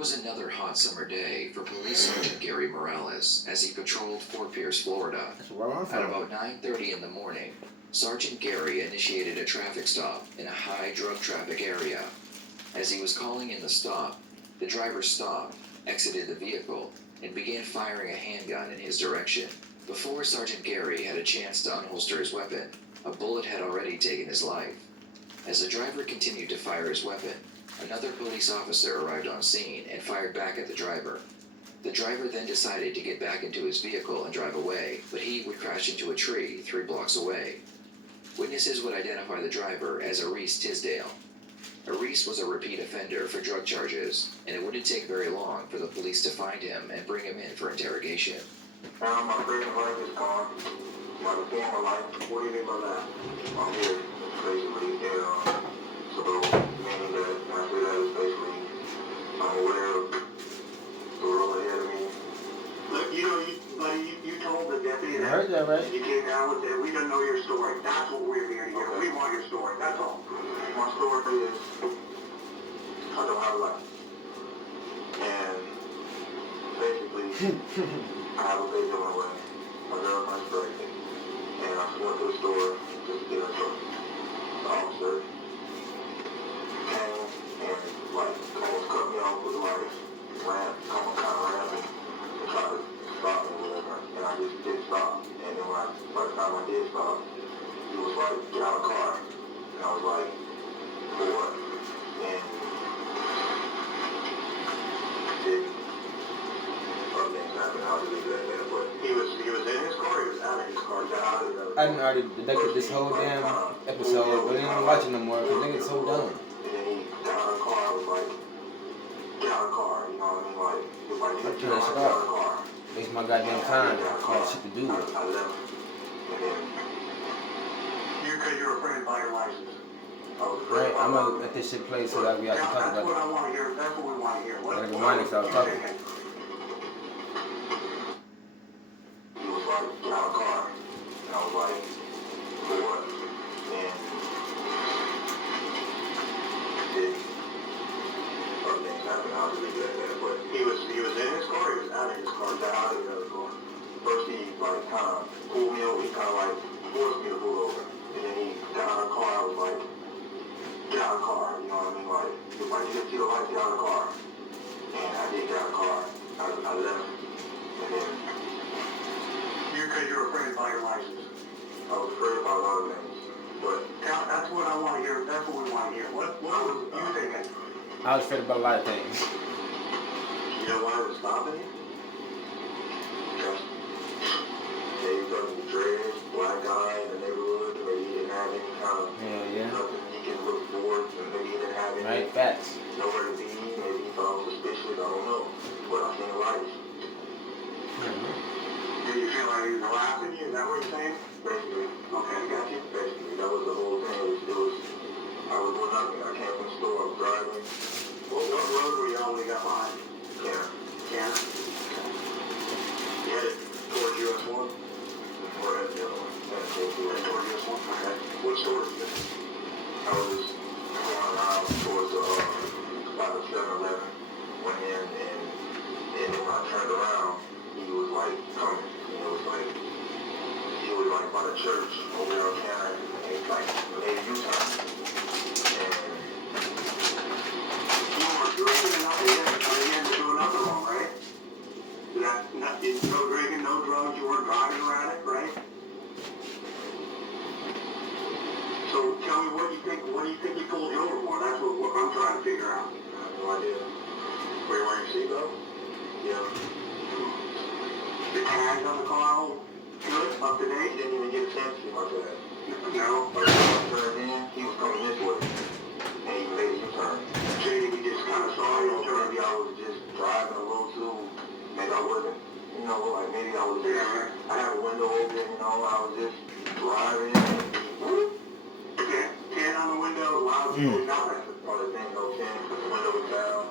was another hot summer day for Police Sergeant Gary Morales as he patrolled Fort Pierce, Florida. At about 9:30 in the morning, Sergeant Gary initiated a traffic stop in a high drug traffic area. As he was calling in the stop, the driver stopped, exited the vehicle, and began firing a handgun in his direction. Before Sergeant Gary had a chance to unholster his weapon, a bullet had already taken his life. As the driver continued to fire his weapon, another police officer arrived on scene and fired back at the driver. The driver then decided to get back into his vehicle and drive away, but he would crash into a tree 3 blocks away. Witnesses would identify the driver as Areese Tisdale. Areese was a repeat offender for drug charges, and it wouldn't take very long for the police to find him and bring him in for interrogation. My freaking life is gone. My former life, what do you mean by that? I'm here, basically, and so meaning that after that is basically, I'm aware of the road ahead of me. Look, you told the deputy that. I heard that, right? You came down with that. We don't know your story. That's what we're here to hear. Okay. We want your story. That's all. My story is, I don't have a life. And basically, I have a baby on the way. My girlfriend's pregnant. And I went to the store just to get a truck. The officer came and almost cut me off with the lights. Ran, kind of ran me and tried to stop me or whatever. And I just didn't stop. And then by the time I did stop, he was like, get out of the car. And I was like, for what? And then other things happened. I'll just leave it at that. But he was in his car, he was out of his car. I didn't already deducted this whole damn episode, but I ain't watch it no more because niggas so dumb. And then he got out of the car, I was like, get out of the car, you know what I mean? Like, he was like, get out of the car. Makes my goddamn time. I got shit to do. I left. And then, because you're afraid by your license. Right, I'm gonna let this shit play so that we have to talk about it. That's what I want to hear. That's what we want to hear. I gotta remind us I was talking. He was like, get out of the car. And I was like, for what? And then other things happened. I'll just leave it at that. But he was in his car. He was out of his car. He got out of the other car. First he like kind of pulled me over. He kind of like forced me to pull over. And then he got out of the car. I was like, get out of the car. You know what I mean? Like, he was like, you see the lights, get out of the car. And I did get out of the car. I left. And then because you're afraid about your license. I was afraid about a lot of things. But that's what I want to hear. That's what we want to hear. What was you thinking? I was afraid about a lot of things. You know why I was stopping you? Because maybe because of the dreads, black guy in the neighborhood, maybe he didn't have any kind of nothing he can look forward to, maybe he didn't have any right, facts. nowhere to be, maybe he thought I was suspicious, I don't know. But I seen lights. Did you feel like he was harassing you? Is that what you're saying? Basically. Okay, I got you. Basically, that was the whole thing. I was doing nothing. I came from the store, I was driving. What road were you on when you got behind you? Cannon. You headed towards US 1? Or at the other one? Towards US 1? Okay. What store is this? I was going around towards about the 7-Eleven. Went in, and then when I turned around, he was like coming. He was like by the church over there on Cannon, and he like made a U-turn. And you were drinking and again doing nothing wrong, right? No drinking, no drugs, you weren't driving around it, right? So tell me what do you think he pulled you over for? That's what I'm trying to figure out. I have no idea. Were you wearing your seatbelt? Yeah. The tags on the car good, up to date? He didn't even get a chance to look at that. No. By the time I turned in, he was coming this way. And he made a U-turn. So you just kind of saw him turn. Maybe I was just driving a little too. Maybe I wasn't. You know, like maybe I was just, I had a window open, you know, I was just driving. Okay, 10 on the window, loud, not that's part of the thing, no 10, the window was down.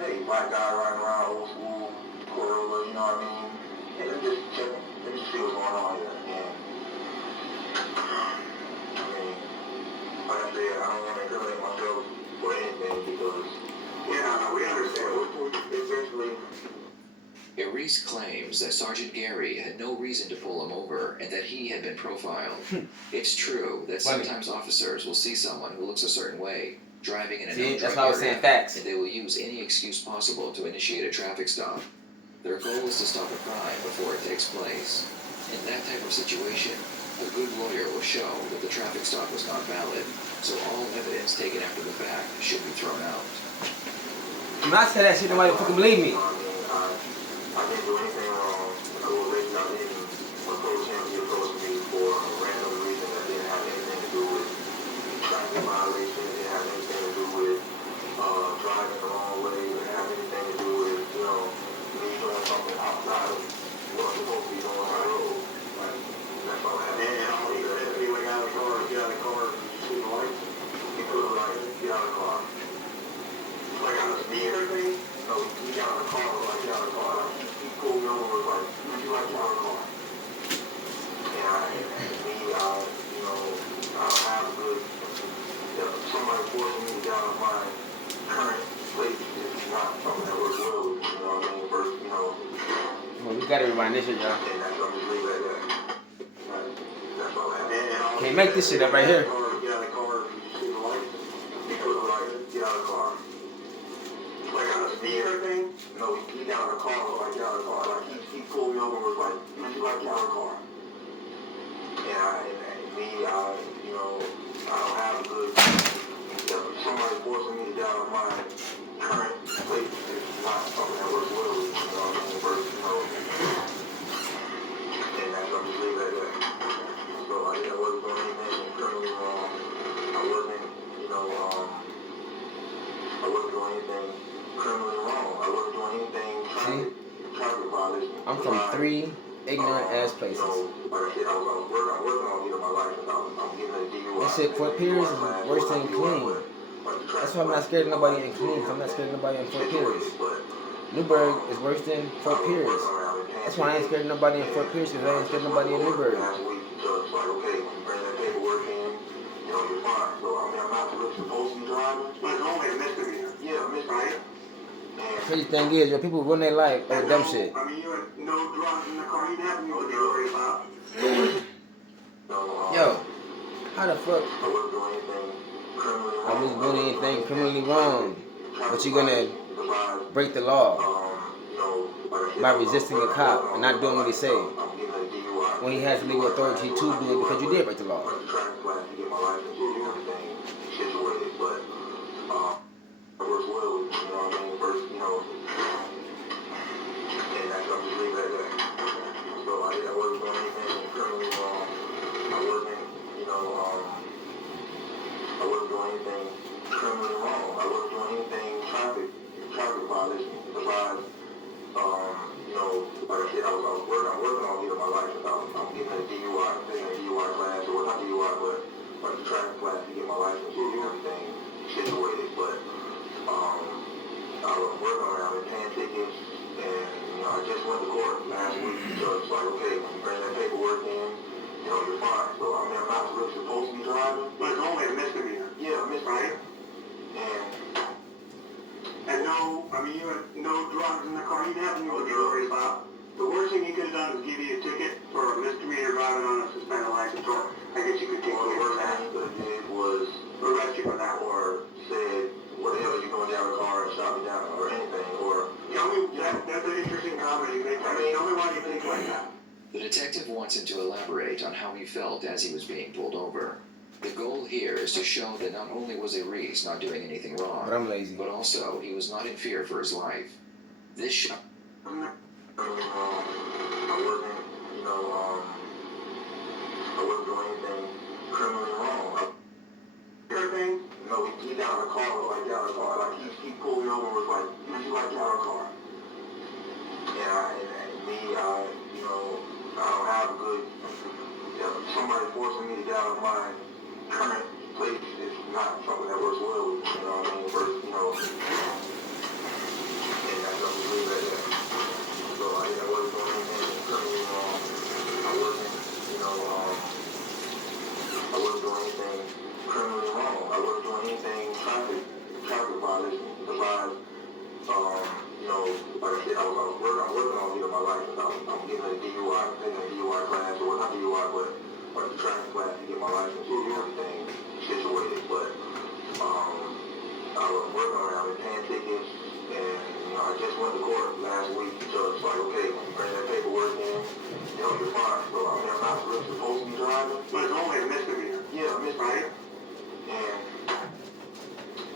Hey, black guy riding around, old school, Corolla, you know what I mean? Hey, let's just check it. Let me see what's going on here. And, I mean, like I said, I don't want to incriminate myself for anything because, yeah, we understand. Reese claims that Sergeant Gary had no reason to pull him over and that he had been profiled. It's true that sometimes officers will see someone who looks a certain way, driving in an that's why I was saying facts. and they will use any excuse possible to initiate a traffic stop. Their goal is to stop a crime before it takes place. In that type of situation, a good lawyer will show that the traffic stop was not valid, so all evidence taken after the fact should be thrown out. When I say that shit, nobody fucking believe me. I didn't do anything wrong. I didn't approach him. He approached me for a random reason that didn't have anything to do with traffic violation. It didn't have anything to do with driving the wrong way. It didn't have anything to do with, me doing something outside of what I'm supposed to be doing on the road. Like, that's all I had. And all he said to me when I got out of the car, get out of the car, see the lights. He put the lights, get out of the car. Like, I was speeding or anything. So he got out of the car, like, get out of the car. He pulled me over, like, you like get out of the car. I don't have a good, somebody forcing me to get out of my current place is not something that works well with me, you know what I mean? First, Well, we gotta rewind this shit, y'all. and that's what I'm just leaving at that. That's all I have. Can't make this shit up right here. Get out of the car, see the lights, get out of the car. Like, I was speeding or anything? No, he got out of the car, like, get out of the car. Like, he pulled me over and was like, you like, get out of the car. I don't have a good, somebody forcing me to get out of my current place is not something that works well with me, you know what I mean? First, and that's what I'm just leaving at that. So, I wasn't doing anything criminally wrong. I wasn't doing anything criminally wrong. I wasn't doing anything traffic violation. I'm from 3 ignorant ass places. Like I said, I was working on getting my license. I'm getting a DUI. That shit, Fort Pierce is worse than clean. That's why I'm not scared of nobody in Queens. I'm not scared of nobody in Fort Pierce. Newburgh is worse than Fort Pierce. That's why I ain't scared of nobody in Fort Pierce, because I ain't scared of nobody in Newburgh. Last week, Judge was like, okay, when you bring that paperwork in, you're fine. So, I'm not really supposed to be driving. But it's only a misdemeanor. Yeah, a misdemeanor. Crazy thing is, people run their life over dumb shit. I mean, you had no drugs in the car. You didn't have anything to be worried about. Yo, how the fuck? I wasn't doing anything criminally wrong, but you're gonna break the law by resisting a cop and not doing what he say when he has legal authority to do it because you did break the law. Like I said, I'm working on getting my license. I'm getting a DUI, taking a DUI class, or not DUI, but like a traffic class to get my license and everything situated. But I was working on it. I've been paying tickets, and I just went to court last week. So it's like, okay, when you bring that paperwork in, you're fine. So I mean, I'm not really supposed to be driving, but it's only a misdemeanor. Yeah, a misdemeanor. And no, I mean, you had no drugs in the car. You didn't have anything to be worried about. The worst thing he could have done is give you a ticket for a misdemeanor driving on a suspended license, or I guess you could take away from that. What he did was arrest you for that, or said, what the hell are you going down the car and shot me down, or anything, or... Tell me, that's an interesting comment you make. I mean, tell me why you think like that. The detective wants him to elaborate on how he felt as he was being pulled over. The goal here is to show that not only was Reese not doing anything wrong, but I'm lazy. But also he was not in fear for his life. This shot. I wasn't doing anything criminally wrong. Everything? No, he got out of the car, like, get out of the car. Like, he pulled me over and was like, you like, get out of the car. I don't have a good, somebody forcing me to get out of my current place is not something that works well with me, you know what I mean? First, and that's what we leave at that. So I wasn't doing anything criminally wrong. I wasn't doing anything criminally wrong. I wasn't doing anything traffic violation. Besides, like I said, I'm working on license. I'm getting a DUI, I'm taking a DUI class, or not DUI, but the traffic class to get my license and everything situated. But I was working around it, paying tickets, and I just went to court last week. So it's like, okay, when you bring that paperwork in, you're fine. So I mean, I'm not really supposed to be driving. But it's only a misdemeanor. Yeah, a misdemeanor.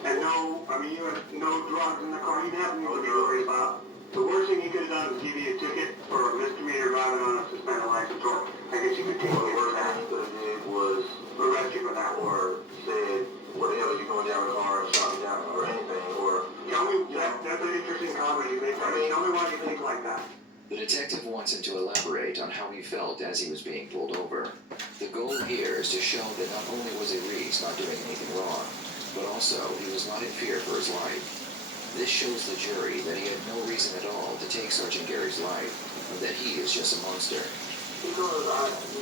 And no, I mean, you had no drugs in the car. You didn't have anything to be worried about. The worst thing you could have done is give you a ticket for a misdemeanor driving on a suspended license. Or I guess you could take the worst thing you could have did was arrest you for that, or said, what the hell are you going down the car and shot me down, or anything, or tell me, that's an interesting comment you make. I mean, tell me why you think like that. The detective wants him to elaborate on how he felt as he was being pulled over. The goal here is to show that not only was Reese not doing anything wrong, but also he was not in fear for his life. This shows the jury that he had no reason at all to take Sergeant Gary's life, and that he is just a monster. Because it's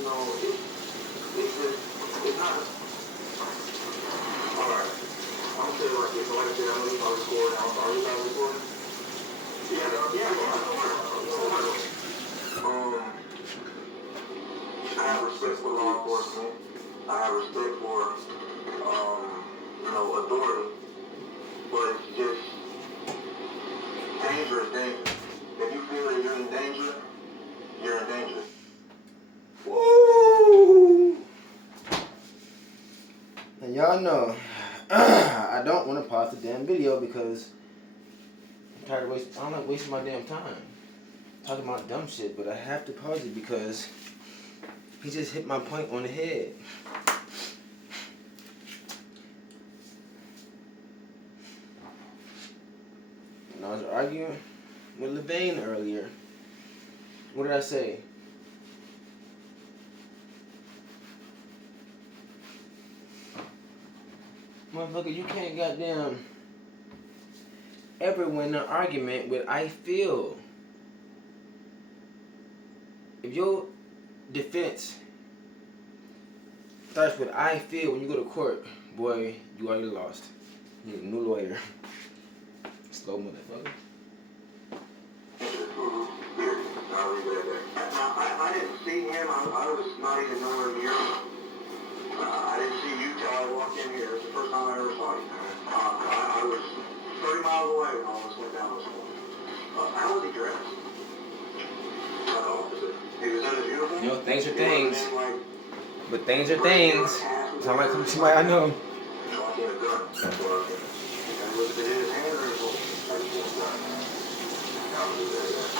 not. Alright, I'm saying like this, like I said, I'm going to record, are you guys recording? Yeah, I have respect for law enforcement. I have respect for, authority. But it's just danger is danger. If you feel that you're in danger, you're in danger. Woo! And y'all know, I don't want to pause the damn video because I'm tired of wasting. I don't like wasting my damn time talking about dumb shit, but I have to pause it because he just hit my point on the head. And I was arguing with Levain earlier. What did I say? Motherfucker, you can't goddamn ever win an argument with I feel. If your defense starts with I feel when you go to court, boy, you already lost. You need a new lawyer. Slow motherfucker. I didn't see him. I was not even nowhere near him. I didn't see you till I walked in here. It was the first time I ever saw you. I was 30 miles away when all this went down this morning. How was he dressed? He was in his uniform? You know, things are things. But things are things. Sound like somebody I know. Was it in his hand or his gun?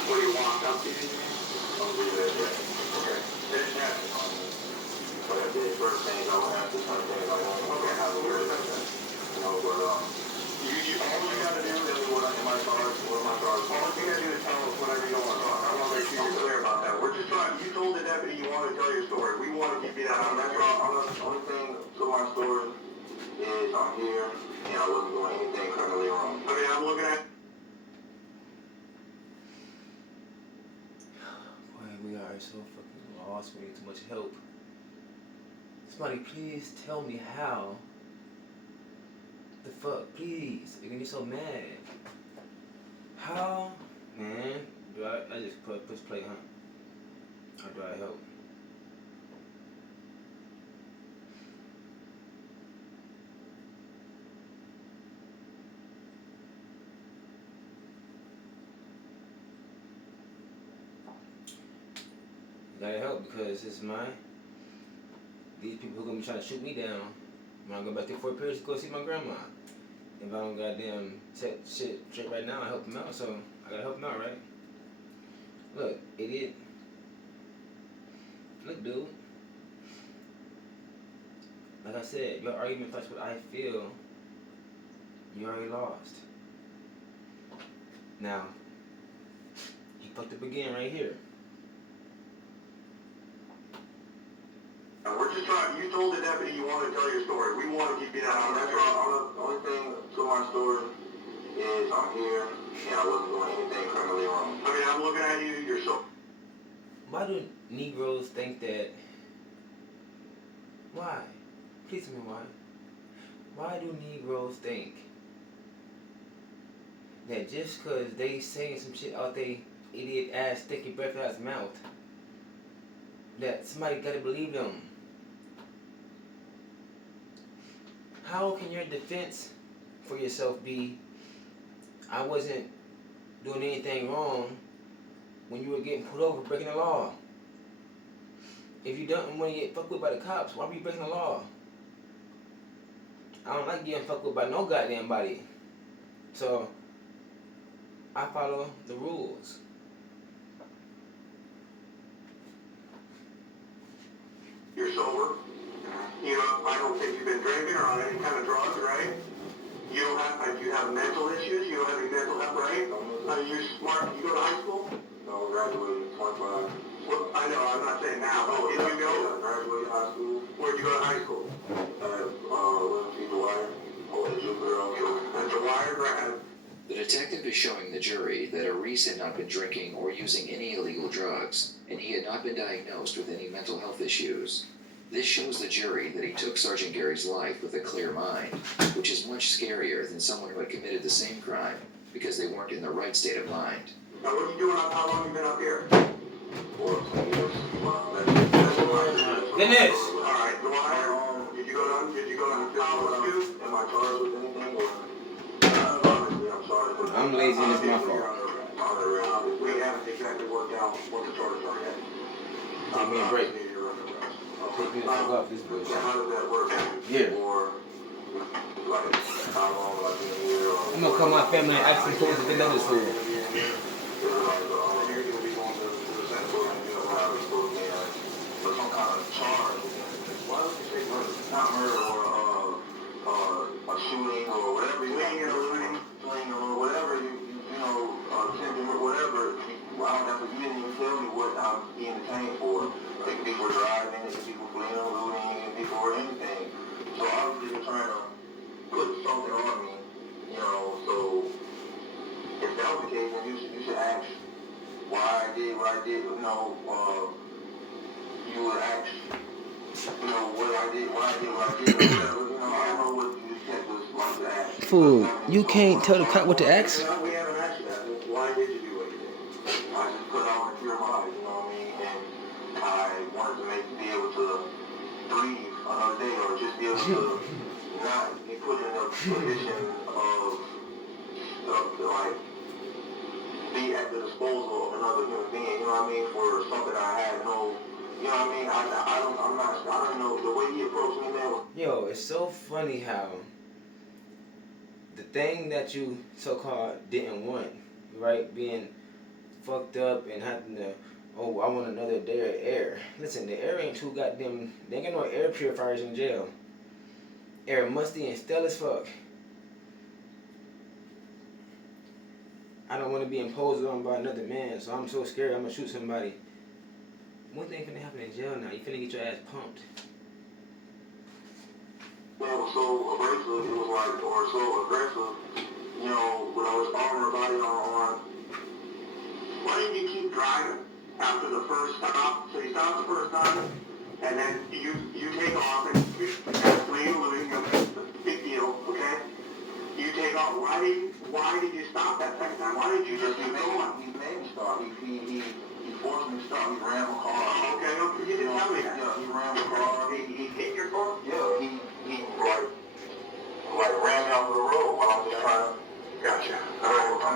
When he walked up to you? Okay. There's that. But I did first things I would have to some things I want to have a weird but all you gotta do is what in my cards, what my cards. All you gotta do is tell us whatever you want to talk. I want to make sure you're clear about that. We're just trying, you told the deputy you want to tell your story. We want to give you that on record. The only thing to my story is I'm here and I wasn't doing anything criminally wrong. I mean, I'm looking at. Boy, we are so fucking lost. We need too much help. Somebody please tell me how. The fuck, please. You're gonna be so mad. How? Man, do I just push play, huh? Or do I help? Gotta help because it's these people who gonna be trying to shoot me down. When I go back to Fort Pierce to go see my grandma. If I don't goddamn set shit straight right now, I help them out, so I gotta help them out, right? Look, idiot. Look, dude. Like I said, your argument starts with I feel. You already lost. Now, he fucked up again right here. We're just trying, you told the deputy you want to tell your story. We want to keep you that on record. The only thing to my story is I'm here and I wasn't doing anything criminally wrong. I mean, I'm looking at you, you're so. Why do Negroes think that? Why? Please tell me why. Why do Negroes think that just because they saying some shit out they idiot ass sticky breath out his mouth. That somebody gotta believe them. How can your defense for yourself be, I wasn't doing anything wrong when you were getting pulled over for breaking the law? If you don't want to get fucked with by the cops, why were you breaking the law? I don't like getting fucked with by no goddamn body. So, I follow the rules. You're sober. You know, I don't think you've been drinking or on any kind of drugs, right? You don't have, you have mental issues? You don't have any mental health, right? Are you smart? You go to high school? No, graduated 25. Well, I know, I'm not saying now. Oh, did you go? Yeah, graduated high school. Where'd you go to high school? Dwyer. Oh, in Jupiter. Dwyer grad. The detective is showing the jury that Aris had not been drinking or using any illegal drugs, and he had not been diagnosed with any mental health issues. This shows the jury that he took Sergeant Gary's life with a clear mind, which is much scarier than someone who had committed the same crime because they weren't in the right state of mind. Now, what are you doing up? How long have you been up here? 14 years. Dennis! Alright, Dwyer, did you go to college too? Am I charged with anything? Obviously, I'm sorry. I'm lazy and it's my fault. We haven't exactly worked out what the charges are yet. Take me a break. Take me the fuck off this bullshit. How does that work? Yeah. Or, like, how long, like, in a year or... I'm gonna call my family and ask them for the notice for it. Some kind of charge. Why would you say murder? Not murder or a shooting or whatever you fling or whatever you know, attempting or whatever. I don't have to, you didn't even tell me what I'm being detained for. It could be for driving, it could be for fleeing or looting, it could be for anything. So obviously you're trying to put something on me, you know, so if that was the case, then you should ask why I did what I did, you know, you would ask, you know, what I did, why I did what I did, or whatever, you know, I don't know what you detectives like to ask. Fool, you can't tell the cop what to ask? We haven't asked you that. Why did you do what you did? I just put out a pure mind, you know what I mean, and I wanted to be able to breathe another day, or just be able to not be put in a position of like, be at the disposal of another human being, you know what I mean, for something I had no, you know what I mean, I don't know, the way he approached me, man. Yo, it's so funny how the thing that you so-called didn't want, right, being fucked up and having to, oh, I want another day of air. Listen, the air ain't too goddamn, they ain't got no air purifiers in jail. Air musty and stale as fuck. I don't want to be imposed on by another man, so I'm so scared I'm gonna shoot somebody. One thing finna happen in jail now, you finna get your ass pumped. Man was so abrasive, it was like, or so aggressive, you know, when I was following her body on, why didn't you keep driving after the first stop? So you stop the first time, and then you take off, and big deal, okay? You take off. Why did you stop that second time? Why didn't you just keep going? He made me stop. He forced me to stop. He ran my car. Oh, okay. You didn't tell me that. Yeah, he ran my car. He hit your car? Yeah, he like ran me off the road while I was just trying to. Gotcha. I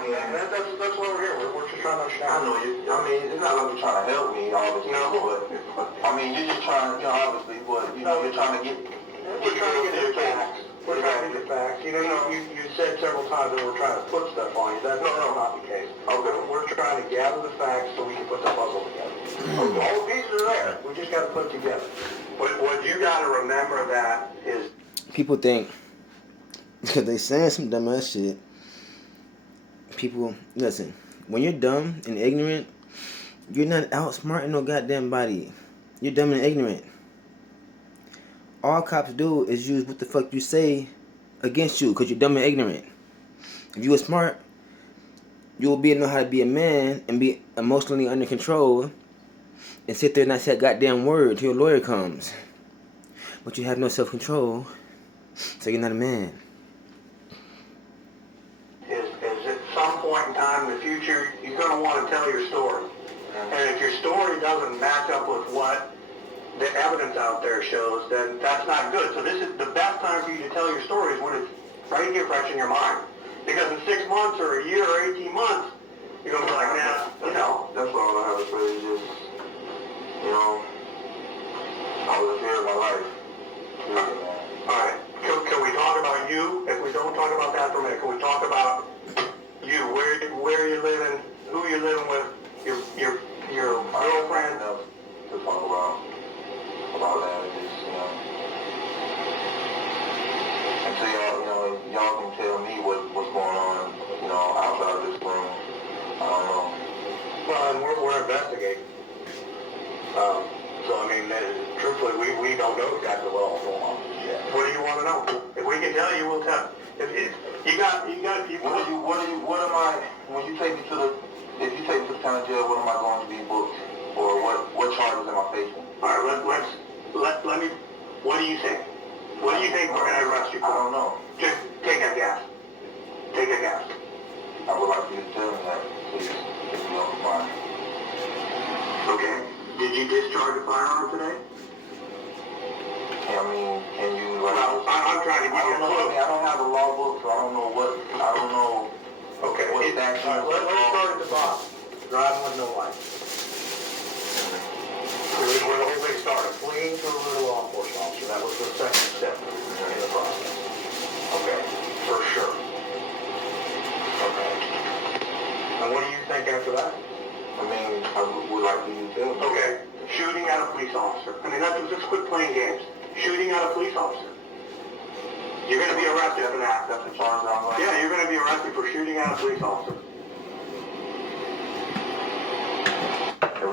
mean, that's why we're here. We're just trying to understand. I know you. I mean, it's not like you're trying to help me, obviously. No. But I mean, you're just trying to, you know, obviously, but you know, you're trying to get. We're trying to get the facts. We're trying to get the facts. You know, you said several times that we're trying to put stuff on you. That's not the case. Okay. We're trying to gather the facts so we can put the puzzle together. All the pieces are there. We just got to put it together. What you got to remember that is. People think, because they saying some dumb ass shit, people, listen, when you're dumb and ignorant, you're not outsmarting no goddamn body. You're dumb and ignorant. All cops do is use what the fuck you say against you because you're dumb and ignorant. If you were smart, you will know how to be a man and be emotionally under control and sit there and not say a goddamn word till your lawyer comes. But you have no self-control, so you're not a man. Is at some point in time in the future, future, you're going to want to tell your story. And if your story doesn't match up with what the evidence out there shows, then that's not good. So this is the best time for you to tell your stories when it's right here fresh in your mind. Because in 6 months or a year or 18 months, you're going to be like, nah, you know. That's all I have to say is just, you know, I was here in my life. Alright, can we talk about you? If we don't talk about that for a minute, can we talk about you? Where you living, who you living with, your girlfriend? To talk about that is just, you know, until y'all can tell me what's going on, you know, outside of this room. I don't know. Well, and we're investigating. So I mean, truthfully, we don't know exactly what all's going on. Yeah. What do you want to know? If we can tell you, we'll tell. If you got. What am I? When you take me to the, if you take me to the county jail, what am I going to be booked, or what charges am I facing? All right, let me. What do you think? What do you think we're gonna arrest you for? I don't know. Just take a guess. Take a guess. I would like you to tell me that, please, if you don't mind. Okay. Did you discharge a firearm today? I mean, can you? Well, I'm trying to give you a clue. I don't have a law book, so I don't know what. I don't know. Okay. What that All right, let's start at the bottom. Driving with no license. Where the whole thing started. Fleeing from a law enforcement officer. That was the second step in the process. Okay. For sure. Okay. And what do you think after that? I mean, I would like you to tell me. Okay. Shooting at a police officer. I mean, let's quit playing games. Shooting at a police officer. You're going to be arrested for that. That's the charge I'm going. Yeah, you're going to be arrested for shooting at a police officer.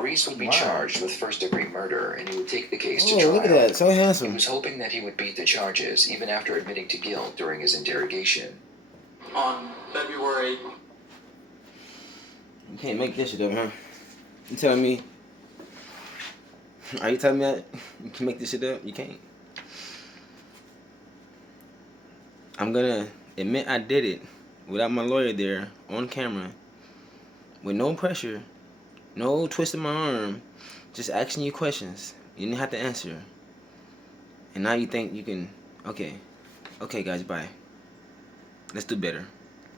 Maurice would be charged with first-degree murder, and he would take the case to Oh, trial. look at that. So He handsome. was hoping that he would beat the charges, even after admitting to guilt during his interrogation. On February. You can't make this shit up, huh? You telling me? Are you telling me that you can make this shit up? You can't. I'm gonna admit I did it without my lawyer there on camera, with no pressure, no twisting my arm, just asking you questions. You didn't have to answer. And now you think you can. Okay, guys, bye. Let's do better.